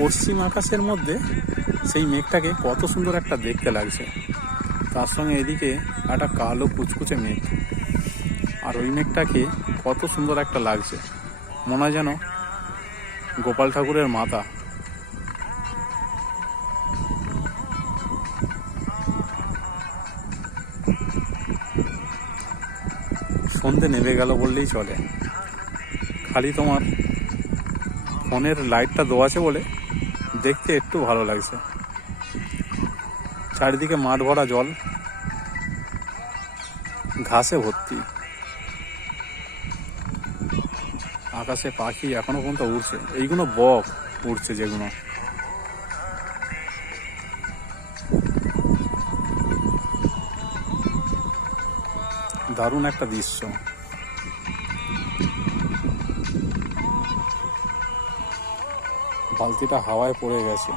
পশ্চিম আকাশের মধ্যে সেই মেঘটাকে কত সুন্দর একটা দেখতে লাগছে। তার সঙ্গে এদিকে একটা কালো কুচকুচে মেঘ, আর ওই মেঘটাকে কত সুন্দর একটা লাগছে, মনে হয় যেন গোপাল ঠাকুরের মাথা। সন্ধে নেমে গেল বললেই চলে, খালি তোমার ফোনের লাইটটা দেওয়া আছে বলে দেখতে একটু ভালো লাগছে। চারিদিকে মাঠ ভরা জল, ঘাসে ভর্তি, আকাশে পাখি এখনো পর্যন্ত উড়ছে, এইগুলো বক উড়ছে যেগুলো। দারুণ একটা দৃশ্য। বালতিটা হাওয়ায় পড়ে গেছে।